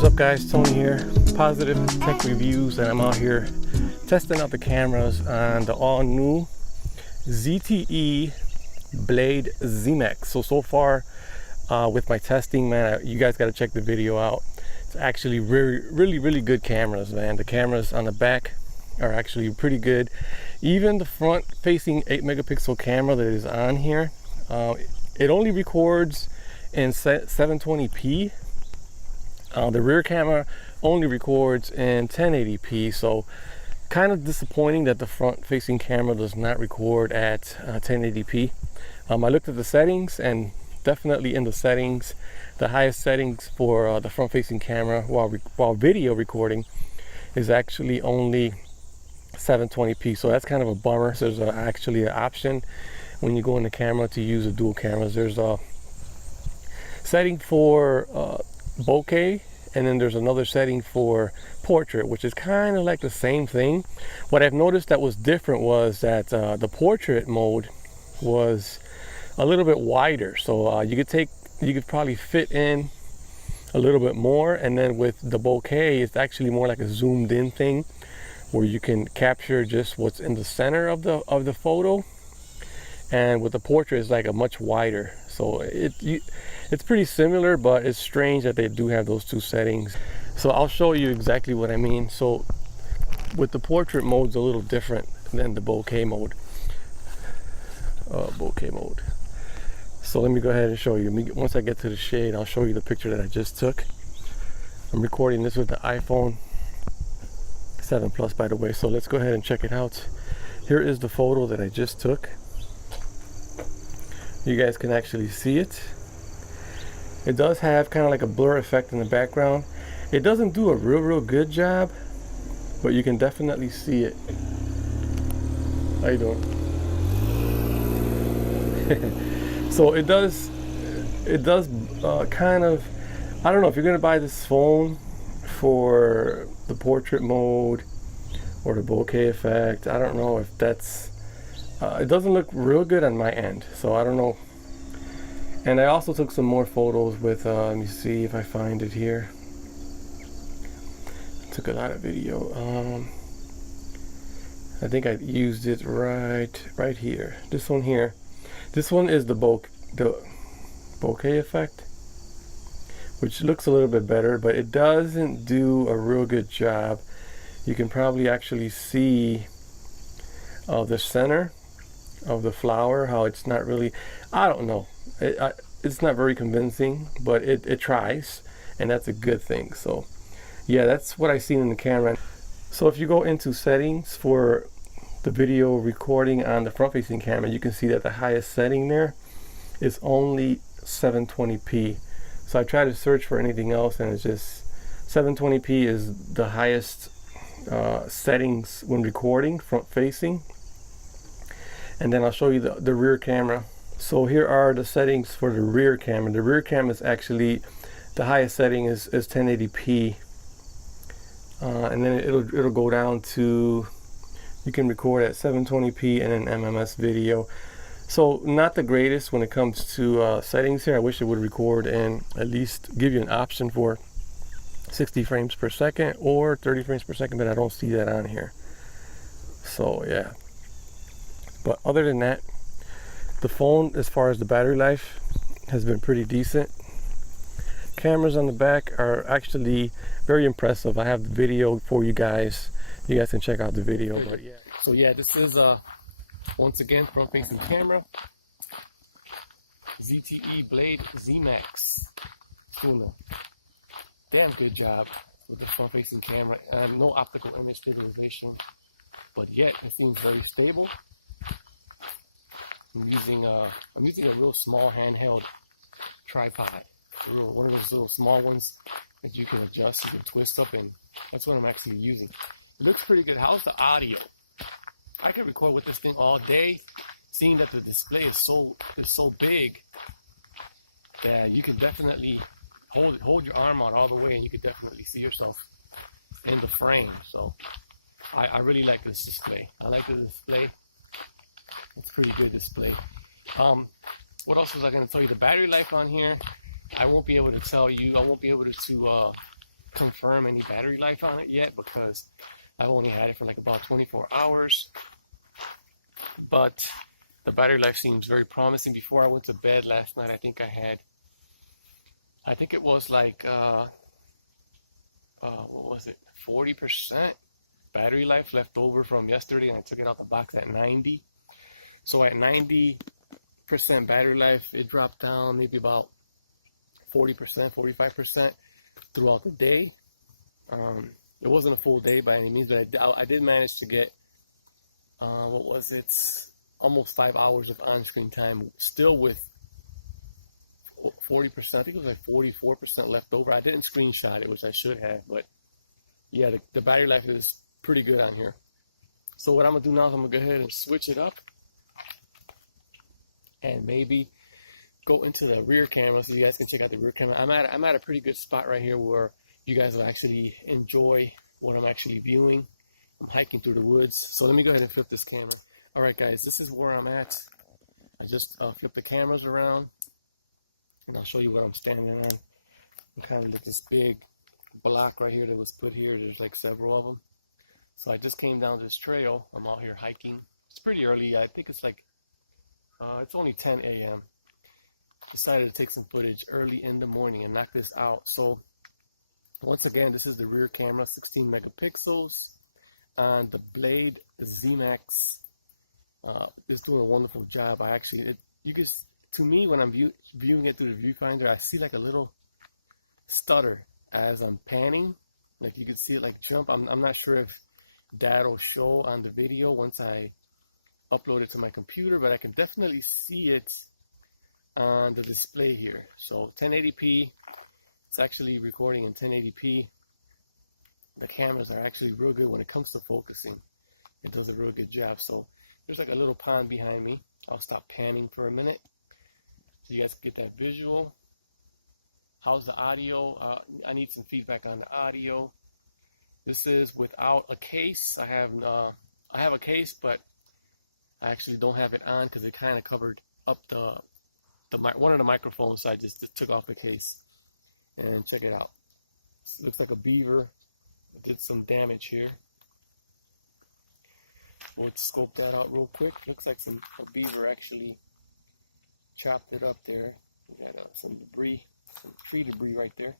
What is up, guys? Tony here, Positive Tech Reviews, and I'm out here testing out the cameras on the all-new ZTE Blade ZMax. So far with my testing, man, you guys got to check the video out. It's actually really good cameras, man. The cameras on the back are actually pretty good. Even the front facing 8 megapixel camera that is on here, it only records in 720p. The rear camera only records in 1080p, so kind of disappointing that the front facing camera does not record at 1080p. I looked at the settings, and definitely in the settings, the highest settings for the front facing camera while video recording is actually only 720p, so that's kind of a bummer. So there's actually an option when you go in the camera to use the dual cameras. There's a setting for bokeh, and then there's another setting for portrait, which is kind of like the same thing. What I've noticed that was different was that the portrait mode was a little bit wider, so you could probably fit in a little bit more. And then with the bokeh, it's actually more like a zoomed in thing where you can capture just what's in the center of the photo, and with the portrait it's like a much wider. So it's pretty similar, but it's strange that they do have those two settings. So I'll show you exactly what I mean. So with the portrait mode's a little different than the bokeh mode. So let me go ahead and show you. Once I get to the shade, I'll show you the picture that I just took. I'm recording this with the iPhone 7 Plus, by the way, so let's go ahead and check it out. Here is the photo that I just took. You guys can actually see it. It does have kind of like a blur effect in the background. It doesn't do a real good job, but you can definitely see it. How you doing? So it does kind of, I don't know if you're gonna buy this phone for the portrait mode or the bokeh effect. I don't know if that's it doesn't look real good on my end, so I don't know. And I also took some more photos with let me see if I find it here. Took a lot of video. I think I used it right here. This one here. This one is the bokeh effect, which looks a little bit better, but it doesn't do a real good job. You can probably actually see the center of the flower, how it's not really, I don't know, it's not very convincing, but it tries, and that's a good thing. So yeah, that's what I seen in the camera. So if you go into settings for the video recording on the front facing camera, you can see that the highest setting there is only 720p. So I tried to search for anything else, and it's just 720p is the highest settings when recording front facing. And then I'll show you the rear camera. So here are the settings for the rear camera. The rear camera is actually, the highest setting is 1080p, and then it'll go down to, you can record at 720p and then MMS video. So not the greatest when it comes to settings here. I wish it would record and at least give you an option for 60 frames per second or 30 frames per second, but I don't see that on here. So yeah, but other than that, the phone, as far as the battery life, has been pretty decent. Cameras on the back are actually very impressive. I have the video for you guys. You guys can check out the video. But yeah, so yeah, this is once again front facing camera, ZTE Blade ZMax. Doing a damn good job with the front facing camera. No optical image stabilization, but yet it seems very stable. I'm using a real small handheld tripod, one of those little small ones that you can adjust, you can twist up, and that's what I'm actually using. It looks pretty good. How's the audio? I can record with this thing all day, seeing that the display is so big that you can definitely hold your arm out all the way, and you can definitely see yourself in the frame. So I really like this display. I like the display. It's pretty good display. What else was I going to tell you? The battery life on here, I won't be able to tell you. I won't be able to confirm any battery life on it yet because I've only had it for like about 24 hours. But the battery life seems very promising. Before I went to bed last night, I think it was like, what was it, 40% battery life left over from yesterday, and I took it out the box at 90. So at 90% battery life, it dropped down maybe about 40%, 45% throughout the day. It wasn't a full day by any means, but I did manage to get, what was it, almost 5 hours of on-screen time, still with 40%, I think it was like 44% left over. I didn't screenshot it, which I should have, but yeah, the battery life is pretty good on here. So what I'm gonna do now is I'm gonna go ahead and switch it up and maybe go into the rear camera so you guys can check out the rear camera. I'm at a pretty good spot right here where you guys will actually enjoy what I'm actually viewing. I'm hiking through the woods. So let me go ahead and flip this camera. All right, guys, this is where I'm at. I just flipped the cameras around, and I'll show you what I'm standing on. I'm kind of like this big block right here that was put here. There's like several of them. So I just came down this trail. I'm out here hiking. It's pretty early. I think it's like, it's only 10 a.m. Decided to take some footage early in the morning and knock this out. So once again, this is the rear camera, 16 megapixels on the Blade ZMax. It's doing a wonderful job. You can, to me, when I'm viewing it through the viewfinder, I see like a little stutter as I'm panning. Like you can see it like jump. I'm not sure if that'll show on the video once I upload it to my computer, but I can definitely see it on the display here. So 1080p, it's actually recording in 1080p. The cameras are actually real good when it comes to focusing. It does a real good job. So there's like a little pond behind me. I'll stop panning for a minute so you guys can get that visual. How's the audio? I need some feedback on the audio. This is without a case. I have a case, but I actually don't have it on because it kind of covered up one of the microphones, so I just took off the case. And check it out. This looks like a beaver. It did some damage here. We'll scope that out real quick. Looks like a beaver actually chopped it up there. We got some debris, some tree debris right there.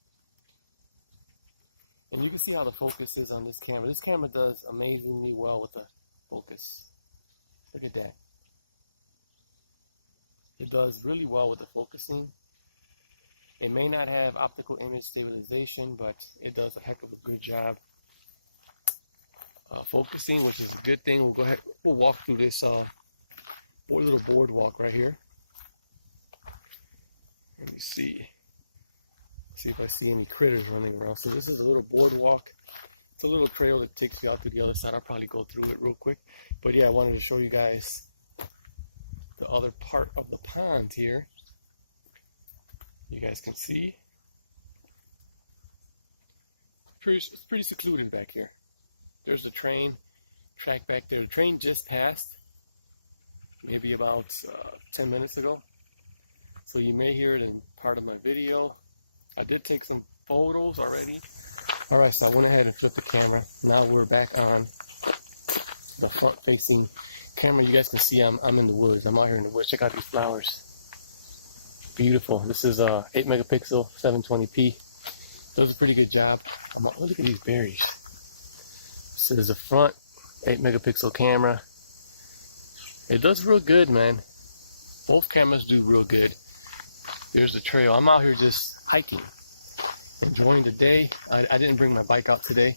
And you can see how the focus is on this camera. This camera does amazingly well with the focus. Look at that. It does really well with the focusing. It may not have optical image stabilization, but it does a heck of a good job focusing, which is a good thing. We'll go ahead, we'll walk through this little boardwalk right here. Let me see if I see any critters running around. So this is a little boardwalk. It's a little trail that takes you out to the other side. I'll probably go through it real quick. But yeah, I wanted to show you guys the other part of the pond here. You guys can see. It's pretty secluded back here. There's the train track back there. The train just passed maybe about 10 minutes ago. So you may hear it in part of my video. I did take some photos already. Alright, so I went ahead and flipped the camera. Now we're back on the front facing camera. You guys can see I'm in the woods. I'm out here in the woods. Check out these flowers. Beautiful. This is 8 megapixel 720p. Does a pretty good job. Look at these berries. This is the front 8 megapixel camera. It does real good, man. Both cameras do real good. There's the trail. I'm out here just hiking, enjoying the day. I didn't bring my bike out today.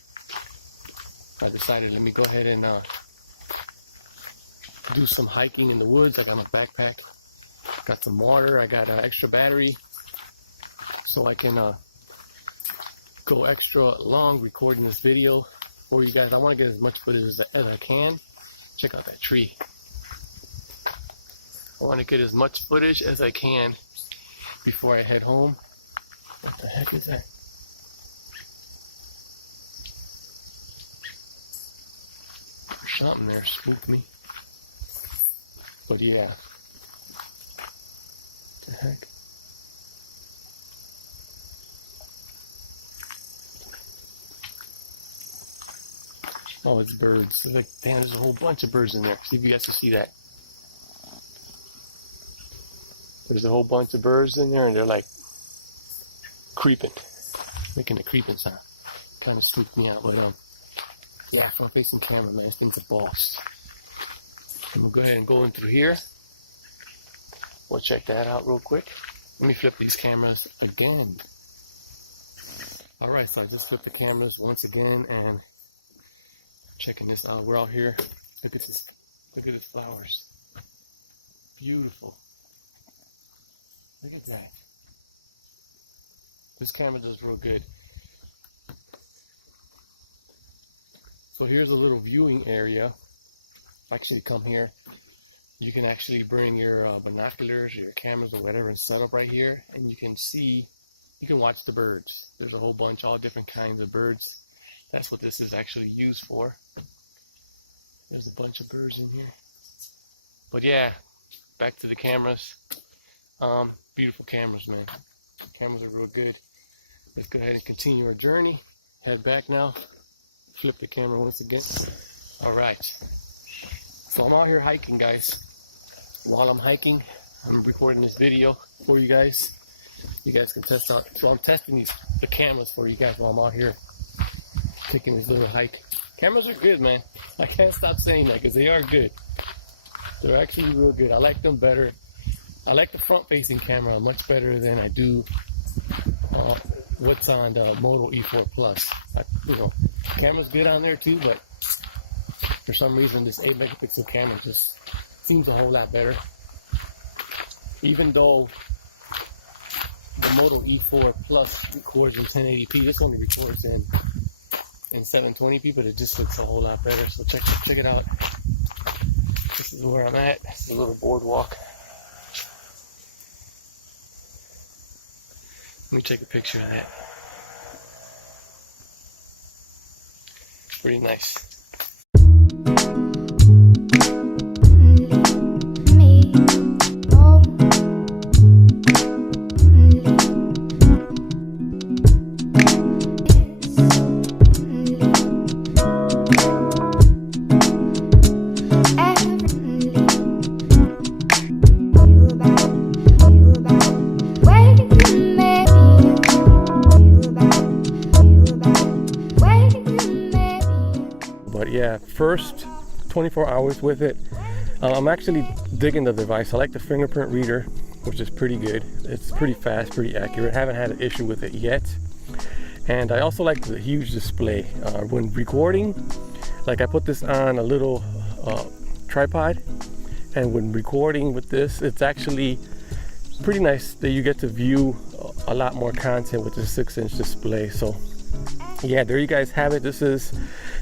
I decided let me go ahead and do some hiking in the woods. I got my backpack. Got some water. I got an extra battery so I can go extra long recording this video for you guys. I want to get as much footage as I can. Check out that tree. I want to get as much footage as I can before I head home. What the heck is that? Something there spooked me. But yeah. What the heck? Oh, it's birds. It's like, damn, there's a whole bunch of birds in there. See if you guys can see that. There's a whole bunch of birds in there, and they're like creeping, making a creeping sound. Kind of spooked me out, but yeah, front facing camera, man, this thing's a boss. And we'll go ahead and go in through here. We'll check that out real quick. Let me flip these cameras again. Alright, so I just flipped the cameras once again and checking this out. We're out here. Look at this. Look at these flowers. Beautiful. Look at that. This camera does real good. So here's a little viewing area. Actually, come here. You can actually bring your binoculars, your cameras, or whatever, and set up right here, and you can see. You can watch the birds. There's a whole bunch, all different kinds of birds. That's what this is actually used for. There's a bunch of birds in here. But yeah, back to the cameras. Beautiful cameras, man. Cameras are real good. Let's go ahead and continue our journey. Head back now. Flip the camera once again. Alright. So I'm out here hiking, guys. While I'm hiking, I'm recording this video for you guys. You guys can test out. So I'm testing the cameras for you guys while I'm out here taking this little hike. Cameras are good, man. I can't stop saying that because they are good. They're actually real good. I like them better. I like the front-facing camera much better than I do what's on the Moto E4 Plus. You know, camera's good on there too, but for some reason this 8 megapixel camera just seems a whole lot better. Even though the Moto E4 Plus records in 1080p, this only records in 720p, but it just looks a whole lot better. So check it out. This is where I'm at. It's a little boardwalk. Let me take a picture of that. Pretty nice. But yeah, first 24 hours with it. I'm actually digging the device. I like the fingerprint reader, which is pretty good. It's pretty fast, pretty accurate. Haven't had an issue with it yet. And I also like the huge display. When recording, like I put this on a little tripod, and when recording with this, it's actually pretty nice that you get to view a lot more content with the 6-inch display. So yeah, there you guys have it. This is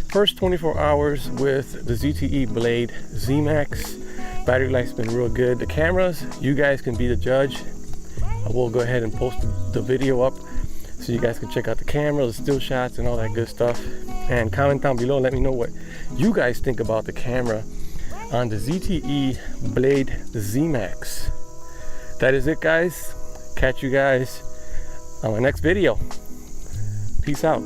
first 24 hours with the ZTE Blade ZMax. Battery life's been real good. The cameras, you guys can be the judge. I will go ahead and post the video up so you guys can check out the camera, the still shots, and all that good stuff. And comment down below, let me know what you guys think about the camera on the ZTE Blade ZMax. That is it, guys. Catch you guys on my next video. Peace out.